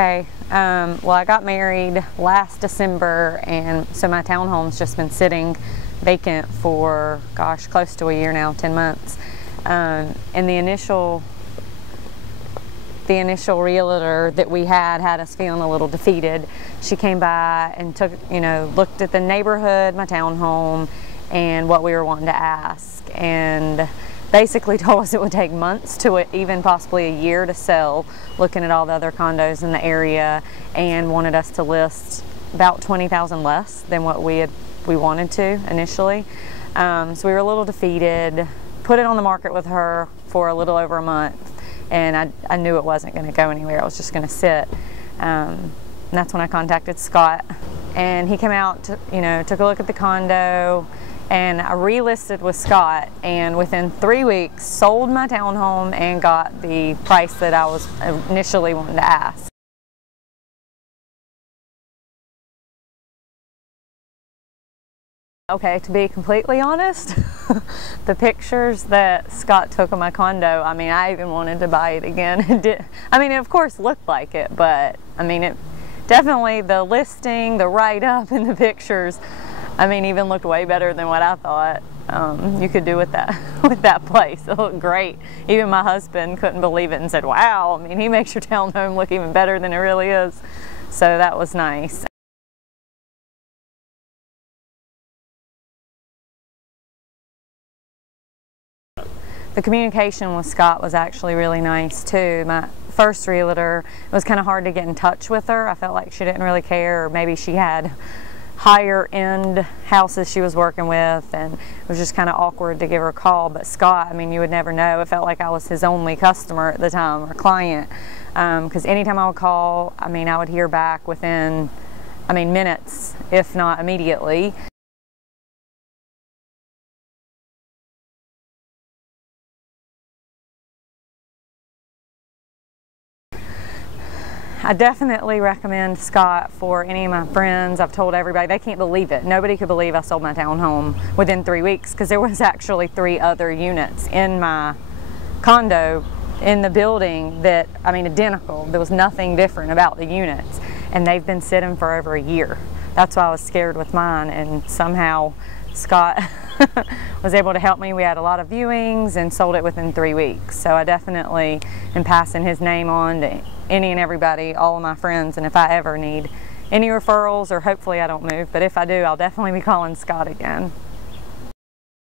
Okay, well, I got married last December, and so my townhome's just been sitting vacant for, gosh, close to a year now, 10 months. And the initial realtor that we had us feeling a little defeated. She came by and took, looked at the neighborhood, my townhome, and what we were wanting to ask, and basically told us it would take months to even possibly a year to sell, looking at all the other condos in the area, and wanted us to list about 20,000 less than what we wanted to initially. So we were a little defeated, put it on the market with her for a little over a month, and I knew it wasn't going to go anywhere. It was just going to sit. And that's when I contacted Scott, and he came out, took a look at the condo, and I relisted with Scott, and within 3 weeks sold my townhome and got the price that I was initially wanting to ask. Okay, to be completely honest, the pictures that Scott took of my condo, I mean, I even wanted to buy it again. It of course looked like it, but it definitely, the listing, the write-up, and the pictures, even looked way better than what I thought you could do with that place. It looked great. Even my husband couldn't believe it and said, wow, he makes your townhome look even better than it really is. So that was nice. The communication with Scott was actually really nice too. My first realtor, it was kind of hard to get in touch with her. I felt like she didn't really care, or maybe she had higher end houses she was working with, and it was just kind of awkward to give her a call. But Scott, you would never know. It felt like I was his only customer at the time, or client, because anytime I would call, I would hear back within, minutes, if not immediately. I definitely recommend Scott for any of my friends. I've told everybody, they can't believe it. Nobody could believe I sold my townhome within 3 weeks, because there was actually 3 other units in my condo in the building that, identical. There was nothing different about the units, and they've been sitting for over a year. That's why I was scared with mine, and somehow Scott was able to help me. We had a lot of viewings and sold it within 3 weeks. So I definitely am passing his name on to any and everybody, all of my friends, and if I ever need any referrals, or hopefully I don't move, but if I do, I'll definitely be calling Scott again.